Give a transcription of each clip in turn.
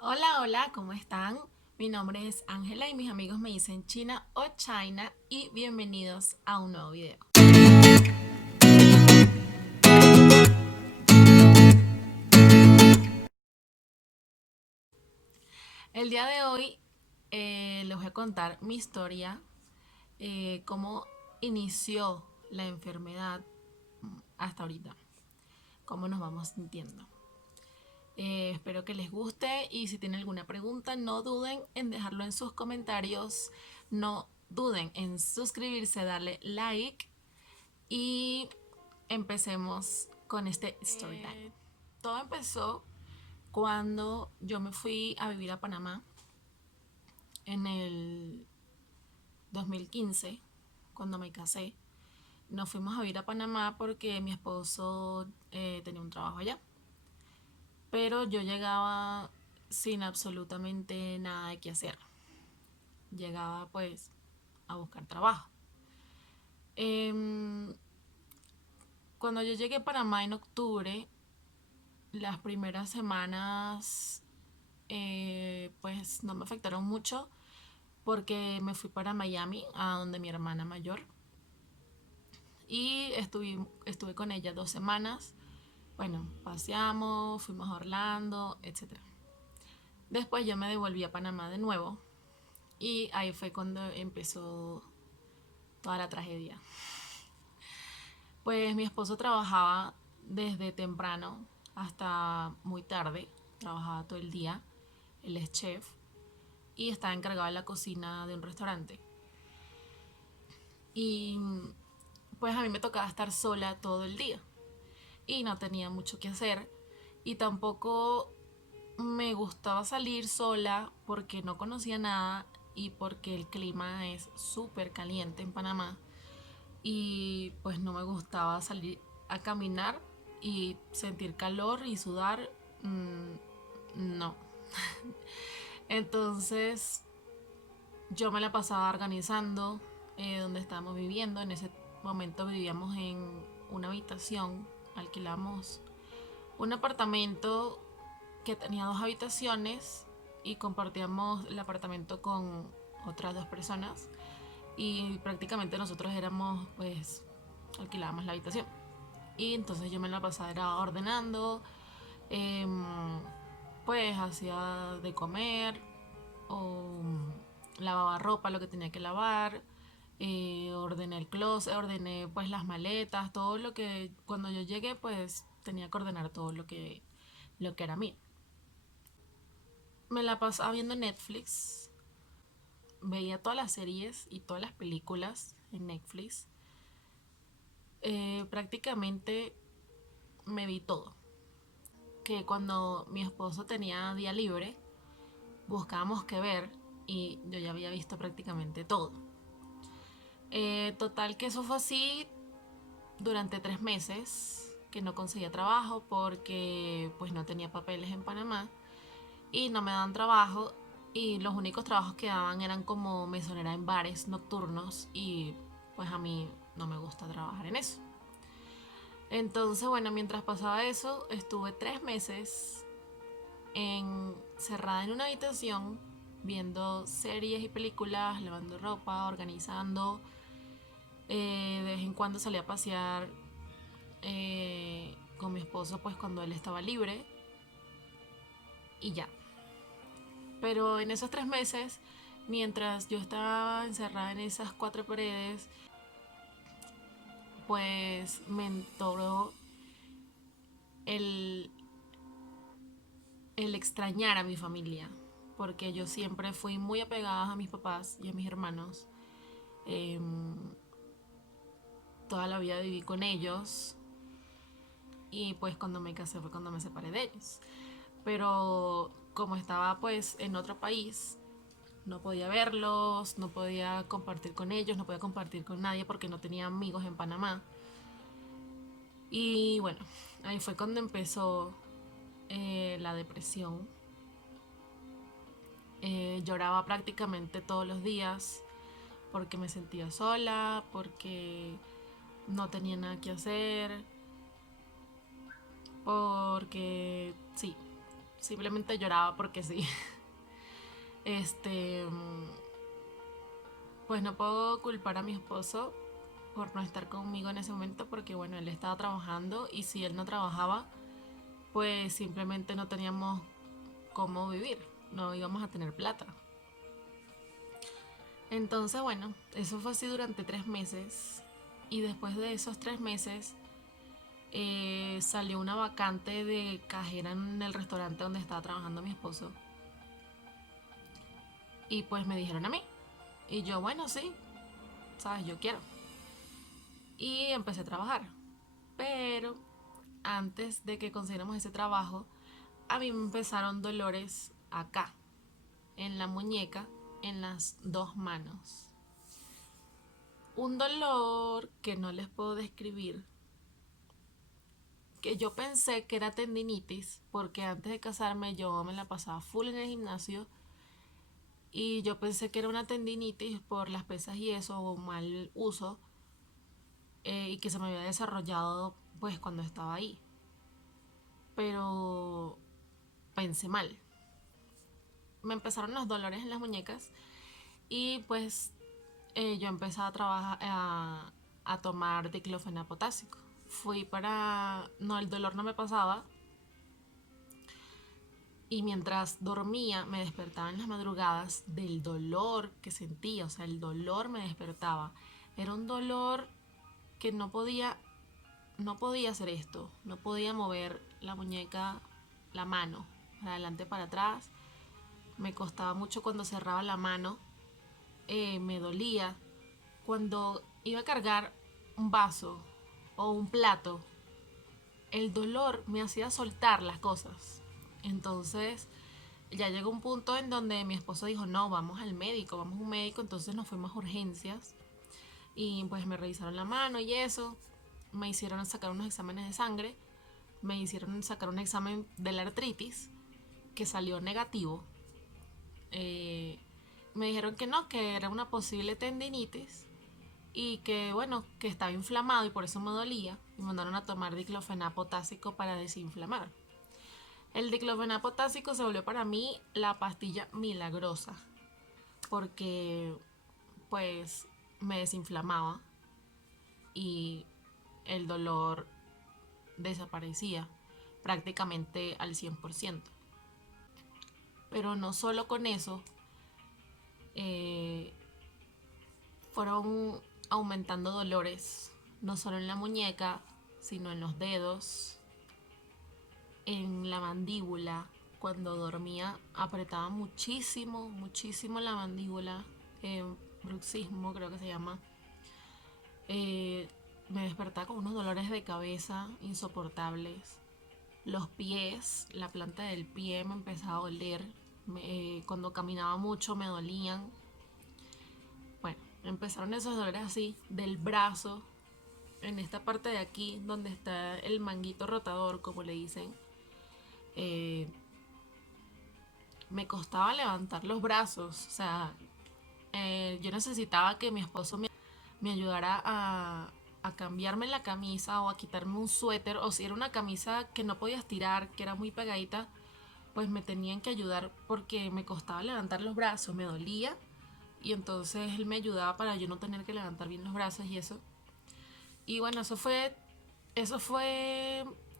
Hola, hola, ¿cómo están? Mi nombre es Ángela y mis amigos me dicen China o China y bienvenidos a un nuevo video. El día de hoy les voy a contar mi historia, cómo inició la enfermedad hasta ahorita, cómo nos vamos sintiendo. Espero que les guste y si tienen alguna pregunta no duden en dejarlo en sus comentarios, no duden en suscribirse, darle like y empecemos con este story time. Todo empezó cuando yo me fui a vivir a Panamá en el 2015, cuando me casé. Nos fuimos a vivir a Panamá porque mi esposo tenía un trabajo allá. Pero yo llegaba sin absolutamente nada de qué hacer. Llegaba pues a buscar trabajo. Em, Cuando yo llegué a Panamá en octubre, las primeras semanas pues no me afectaron mucho porque me fui para Miami, a donde mi hermana mayor, y estuve con ella 2 semanas. Bueno, paseamos, fuimos a Orlando, etc. Después yo me devolví a Panamá de nuevo y ahí fue cuando empezó toda la tragedia. Pues mi esposo trabajaba desde temprano hasta muy tarde, trabajaba todo el día, él es chef y estaba encargado de la cocina de un restaurante. Y pues a mí me tocaba estar sola todo el día y no tenía mucho que hacer y tampoco me gustaba salir sola porque no conocía nada y porque el clima es súper caliente en Panamá y pues no me gustaba salir a caminar y sentir calor y sudar. No. Entonces yo me la pasaba organizando donde estábamos viviendo. En ese momento vivíamos en una habitación, alquilamos un apartamento que tenía 2 habitaciones y compartíamos el apartamento con otras 2 personas y prácticamente nosotros éramos pues alquilábamos la habitación y entonces yo me la pasaba era ordenando, em, pues hacía de comer o lavaba ropa, lo que tenía que lavar, ordené el closet, ordené pues las maletas, todo lo que cuando yo llegué pues tenía que ordenar todo lo que era mío. Me la pasaba viendo Netflix, veía todas las series y todas las películas en Netflix. Prácticamente me vi todo. Que cuando mi esposo tenía día libre, buscábamos qué ver y yo ya había visto prácticamente todo. Total que eso fue así durante 3 meses que no conseguía trabajo porque pues no tenía papeles en Panamá y no me daban trabajo y los únicos trabajos que daban eran como mesonera en bares nocturnos y pues a mí no me gusta trabajar en eso. Entonces, bueno, mientras pasaba eso, estuve 3 meses encerrada en una habitación viendo series y películas, lavando ropa, organizando. De vez en cuando salía a pasear con mi esposo, pues cuando él estaba libre y ya. Pero en esos 3 meses, mientras yo estaba encerrada en esas 4 paredes, pues me entró el, el extrañar a mi familia, porque yo siempre fui muy apegada a mis papás y a mis hermanos. Eh, Toda la vida viví con ellos y pues cuando me casé fue cuando me separé de ellos. Pero como estaba pues en otro país, no podía verlos, no podía compartir con ellos, no podía compartir con nadie porque no tenía amigos en Panamá. Y bueno, ahí fue cuando empezó la depresión. Lloraba prácticamente todos los días porque me sentía sola, porque no tenía nada que hacer, porque sí. simplemente lloraba porque sí. Este, pues no puedo culpar a mi esposo por no estar conmigo en ese momento porque bueno, él estaba trabajando y si él no trabajaba, pues simplemente no teníamos cómo vivir, no íbamos a tener plata. Entonces bueno, eso fue así durante 3 meses y después de esos 3 meses salió una vacante de cajera en el restaurante donde estaba trabajando mi esposo y pues me dijeron a mí y yo bueno sí, sabes, yo quiero y empecé a trabajar, pero antes de que consiguiéramos ese trabajo a mí me empezaron dolores acá, en la muñeca, en las 2 manos. Un dolor que no les puedo describir, que yo pensé que era tendinitis, porque antes de casarme yo me la pasaba full en el gimnasio y yo pensé que era una tendinitis por las pesas y eso, o mal uso, y que se me había desarrollado pues cuando estaba ahí. Pero pensé mal. Me empezaron los dolores en las muñecas y pues yo empecé a trabajar a tomar diclofenac potásico. Fui para... No, el dolor no me pasaba y mientras dormía me despertaba en las madrugadas del dolor que sentía, o sea, el dolor me despertaba. Era un dolor que no podía hacer esto, no podía mover la muñeca, la mano, para adelante para atrás. Me costaba mucho cuando cerraba la mano, me dolía. Cuando iba a cargar un vaso o un plato, el dolor me hacía soltar las cosas. Entonces ya llegó un punto en donde mi esposo dijo, no, vamos al médico, vamos a un médico. Entonces nos fuimos a urgencias y pues me revisaron la mano y eso. Me hicieron sacar unos exámenes de sangre, me hicieron sacar un examen de la artritis que salió negativo. Me dijeron que no, que era una posible tendinitis y que bueno, que estaba inflamado y por eso me dolía y me mandaron a tomar diclofenac potásico para desinflamar. El diclofenac potásico se volvió para mí la pastilla milagrosa porque pues me desinflamaba y el dolor desaparecía prácticamente al 100%. Pero no solo con eso, eh, fueron aumentando dolores, no solo en la muñeca, sino en los dedos, en la mandíbula. Cuando dormía apretaba muchísimo, muchísimo la mandíbula, bruxismo creo que se llama. Eh, Me despertaba con unos dolores de cabeza insoportables. Los pies, la planta del pie me empezaba a doler. Cuando caminaba mucho me dolían. Bueno, empezaron esos dolores así del brazo, en esta parte de aquí donde está el manguito rotador, como le dicen. eh, Me costaba levantar los brazos, o sea, yo necesitaba que mi esposo me ayudara a cambiarme la camisa o a quitarme un suéter, o si era una camisa que no podía estirar, que era muy pegadita, pues me tenían que ayudar porque me costaba levantar los brazos, me dolía y entonces él me ayudaba para yo no tener que levantar bien los brazos y eso. Y bueno, eso fue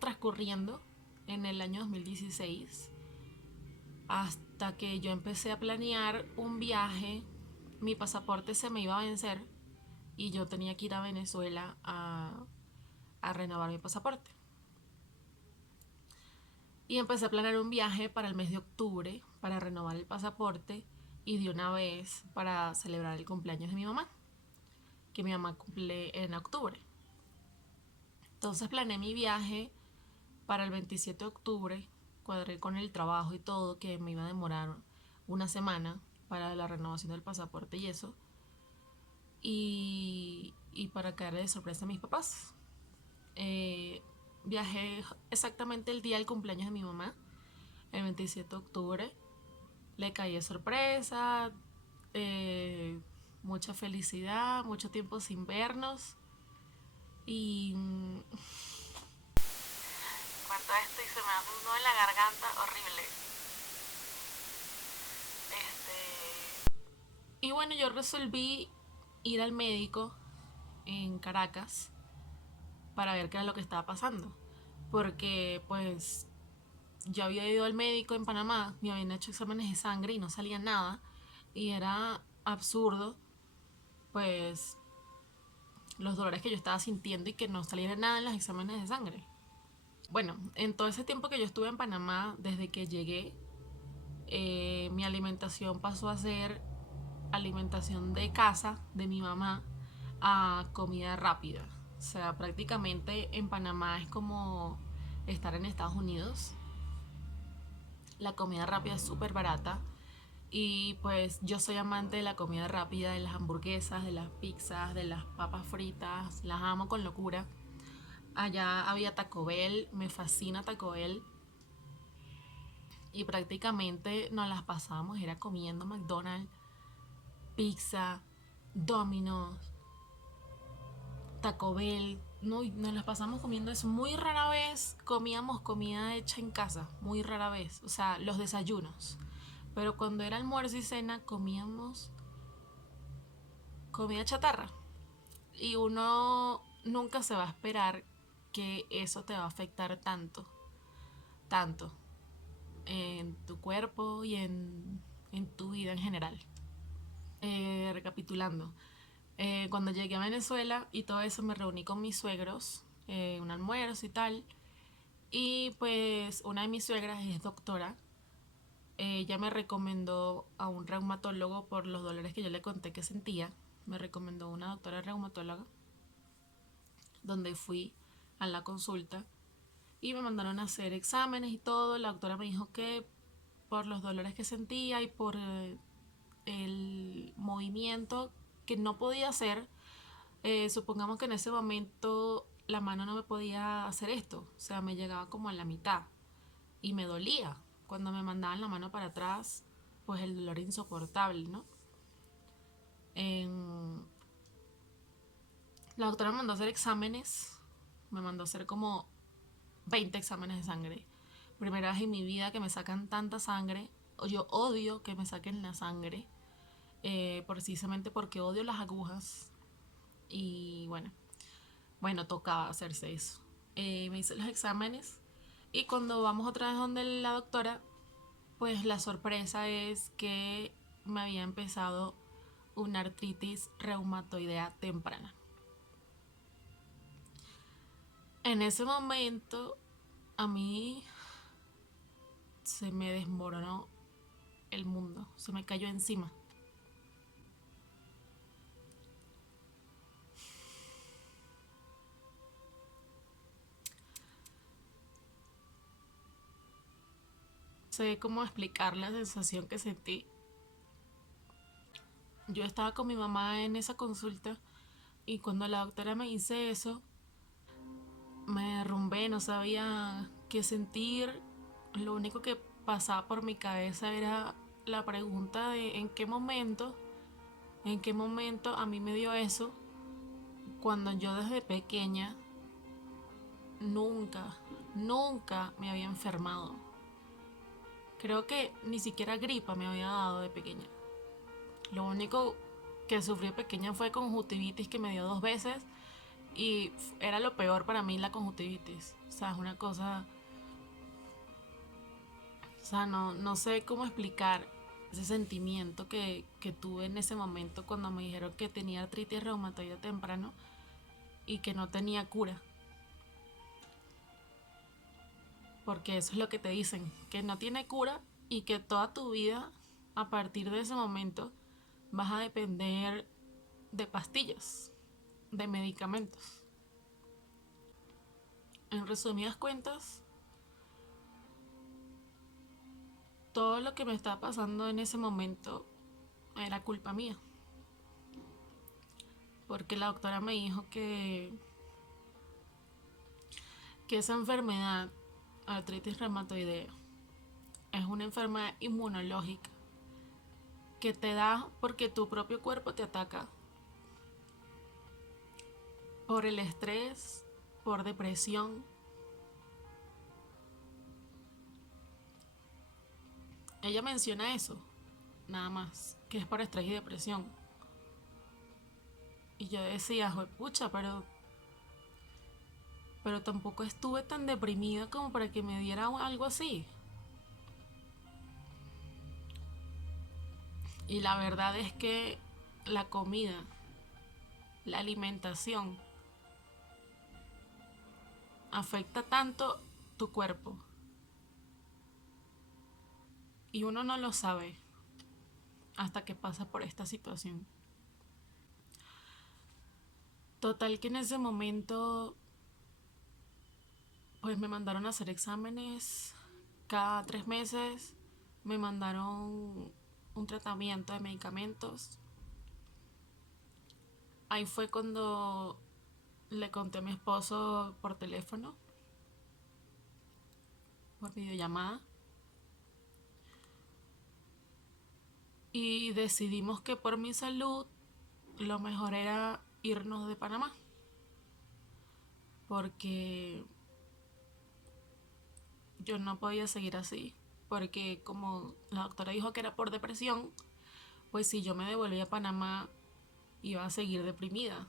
transcurriendo en el año 2016 hasta que yo empecé a planear un viaje. Mi pasaporte se me iba a vencer y yo tenía que ir a Venezuela a renovar mi pasaporte. Y empecé a planear un viaje para el mes de octubre para renovar el pasaporte y de una vez para celebrar el cumpleaños de mi mamá, que mi mamá cumple en octubre. Entonces planeé mi viaje para el 27 de octubre, cuadré con el trabajo y todo que me iba a demorar una semana para la renovación del pasaporte y eso, y para caer de sorpresa a mis papás. Eh, Viajé exactamente el día del cumpleaños de mi mamá, el 27 de octubre. Le caí de sorpresa, mucha felicidad, mucho tiempo sin vernos. Y cuento esto y se me hace un nudo en la garganta horrible. Y bueno, yo resolví ir al médico en Caracas para ver qué era lo que estaba pasando. Porque pues yo había ido al médico en Panamá, me habían hecho exámenes de sangre y no salía nada. Y era absurdo, pues, los dolores que yo estaba sintiendo y que no saliera nada en los exámenes de sangre. Bueno, en todo ese tiempo que yo estuve en Panamá, desde que llegué, mi alimentación pasó a ser alimentación de casa de mi mamá a comida rápida. O sea, prácticamente en Panamá es como estar en Estados Unidos. La comida rápida es súper barata. Y pues yo soy amante de la comida rápida, de las hamburguesas, de las pizzas, de las papas fritas. Las amo con locura. Allá había Taco Bell, me fascina Taco Bell. Y prácticamente nos las pasábamos, era comiendo McDonald's, pizza, Domino's, Taco Bell. No, nos las pasamos comiendo eso. Muy rara vez comíamos comida hecha en casa, muy rara vez. O sea, los desayunos. Pero cuando era almuerzo y cena comíamos comida chatarra. Y uno nunca se va a esperar que eso te va a afectar tanto, tanto en tu cuerpo y en tu vida en general. Recapitulando, cuando llegué a Venezuela y todo eso me reuní con mis suegros, un almuerzo y tal. Y pues una de mis suegras es doctora. Ella me recomendó a un reumatólogo por los dolores que yo le conté que sentía. Me recomendó una doctora reumatóloga donde fui a la consulta y me mandaron a hacer exámenes y todo. La doctora me dijo que por los dolores que sentía y por el movimiento que no podía hacer, supongamos que en ese momento la mano no me podía hacer esto, o sea, me llegaba como a la mitad y me dolía. Cuando me mandaban la mano para atrás, pues el dolor insoportable, ¿no? En... La doctora me mandó a hacer exámenes, me mandó a hacer como 20 exámenes de sangre. Primera vez en mi vida que me sacan tanta sangre. Yo odio que me saquen la sangre, precisamente porque odio las agujas. Y bueno, tocaba hacerse eso. Me hice los exámenes y cuando vamos otra vez donde la doctora, pues la sorpresa es que me había empezado una artritis reumatoidea temprana. En ese momento a mí se me desmoronó el mundo, se me cayó encima. No sé cómo explicar la sensación que sentí. Yo estaba con mi mamá en esa consulta y cuando la doctora me dice eso, me derrumbé, no sabía qué sentir. Lo único que pasaba por mi cabeza era la pregunta de en qué momento a mí me dio eso, cuando yo desde pequeña nunca, nunca me había enfermado. Creo que ni siquiera gripa me había dado de pequeña. Lo único que sufrí de pequeña fue conjuntivitis que me dio 2 veces y era lo peor para mí la conjuntivitis. O sea, es una cosa... O sea, no sé cómo explicar ese sentimiento que tuve en ese momento cuando me dijeron que tenía artritis reumatoide temprano y que no tenía cura. Porque eso es lo que te dicen, que no tiene cura y que toda tu vida, a partir de ese momento, vas a depender de pastillas, de medicamentos. En resumidas cuentas, todo lo que me estaba pasando en ese momento era culpa mía. Porque la doctora me dijo que esa enfermedad, artritis reumatoidea, es una enfermedad inmunológica que te da porque tu propio cuerpo te ataca por el estrés, por depresión, Ella menciona eso, nada más, que es por estrés y depresión. Y yo decía, pucha, pero tampoco estuve tan deprimida como para que me diera algo así. Y la verdad es que la comida, la alimentación, afecta tanto tu cuerpo. Y uno no lo sabe hasta que pasa por esta situación. Total que en ese momento pues me mandaron a hacer exámenes cada 3 meses, me mandaron un tratamiento de medicamentos. Ahí fue cuando le conté a mi esposo por teléfono, por videollamada, y decidimos que por mi salud lo mejor era irnos de Panamá, porque yo no podía seguir así, porque como la doctora dijo que era por depresión, pues si yo me devolvía a Panamá iba a seguir deprimida,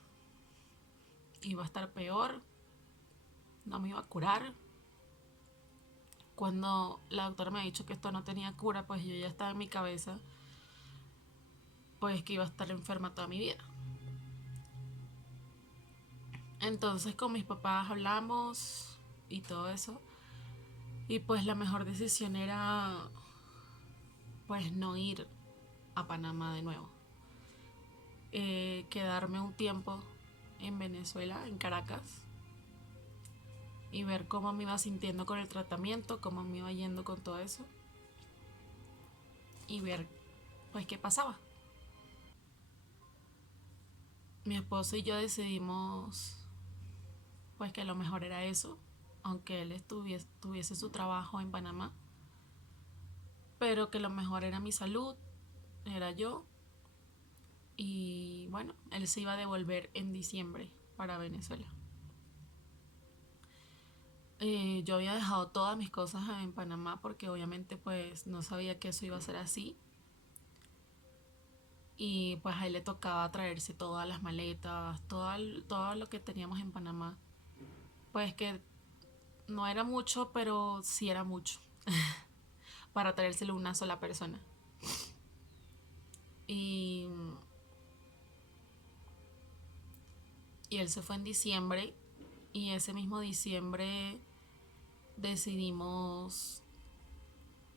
iba a estar peor, no me iba a curar. Cuando la doctora me ha dicho que esto no tenía cura, pues yo ya estaba en mi cabeza pues que iba a estar enferma toda mi vida. Entonces con mis papás hablamos y todo eso, y pues la mejor decisión era pues no ir a Panamá de nuevo, quedarme un tiempo en Venezuela, en Caracas, y ver cómo me iba sintiendo con el tratamiento, cómo me iba yendo con todo eso, y ver pues qué pasaba. Mi esposo y yo decidimos pues que lo mejor era eso, aunque él tuviese su trabajo en Panamá, pero que lo mejor era mi salud, era yo. Y bueno, él se iba a devolver en diciembre para Venezuela. Yo había dejado todas mis cosas en Panamá porque obviamente pues no sabía que eso iba a ser así. Y pues a él le tocaba traerse todas las maletas, todo lo que teníamos en Panamá. Pues que no era mucho, pero sí era mucho para traérselo una sola persona. Y, y él se fue en diciembre, y ese mismo diciembre decidimos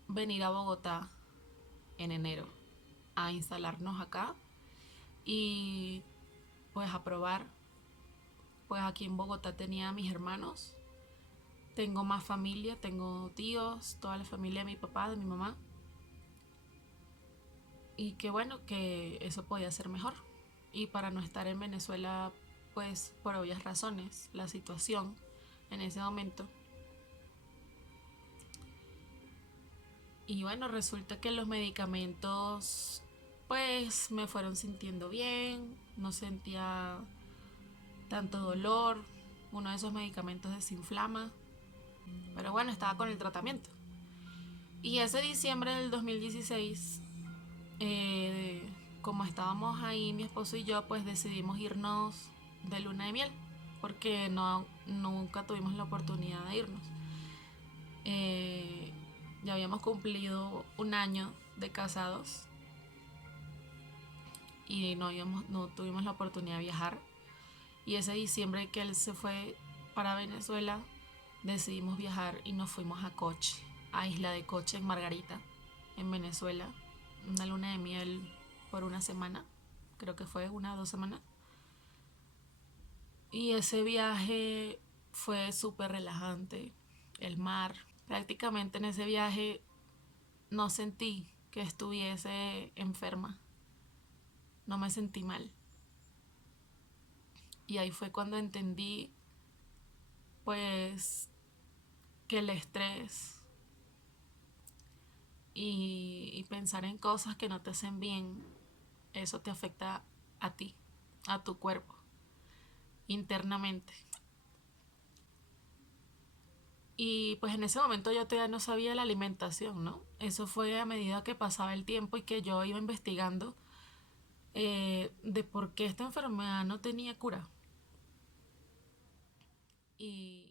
venir a Bogotá en enero a instalarnos acá y pues a probar. Pues aquí en Bogotá tenía a mis hermanos, tengo más familia, tengo tíos, toda la familia de mi papá, de mi mamá, y que bueno, que eso podía ser mejor. Y para no estar en Venezuela, pues por obvias razones, la situación en ese momento. Y bueno, resulta que los medicamentos pues me fueron sintiendo bien, no sentía tanto dolor, uno de esos medicamentos desinflama, pero bueno, estaba con el tratamiento. Y ese diciembre del 2016, eh, como estábamos ahí, mi esposo y yo, pues decidimos irnos de luna de miel, porque nunca tuvimos la oportunidad de irnos. Eh, ya habíamos cumplido un año de casados y no tuvimos la oportunidad de viajar. Y ese diciembre que él se fue para Venezuela, decidimos viajar y nos fuimos a Coche, a Isla de Coche en Margarita, en Venezuela. Una luna de miel por una semana, creo que fue 1 o 2 semanas. Y ese viaje fue súper relajante. El mar, prácticamente en ese viaje no sentí que estuviese enferma, no me sentí mal. Y ahí fue cuando entendí pues que el estrés y pensar en cosas que no te hacen bien, eso te afecta a ti, a tu cuerpo, internamente. Y pues en ese momento yo todavía no sabía la alimentación, ¿no? Eso fue a medida que pasaba el tiempo y que yo iba investigando de por qué esta enfermedad no tenía cura. Y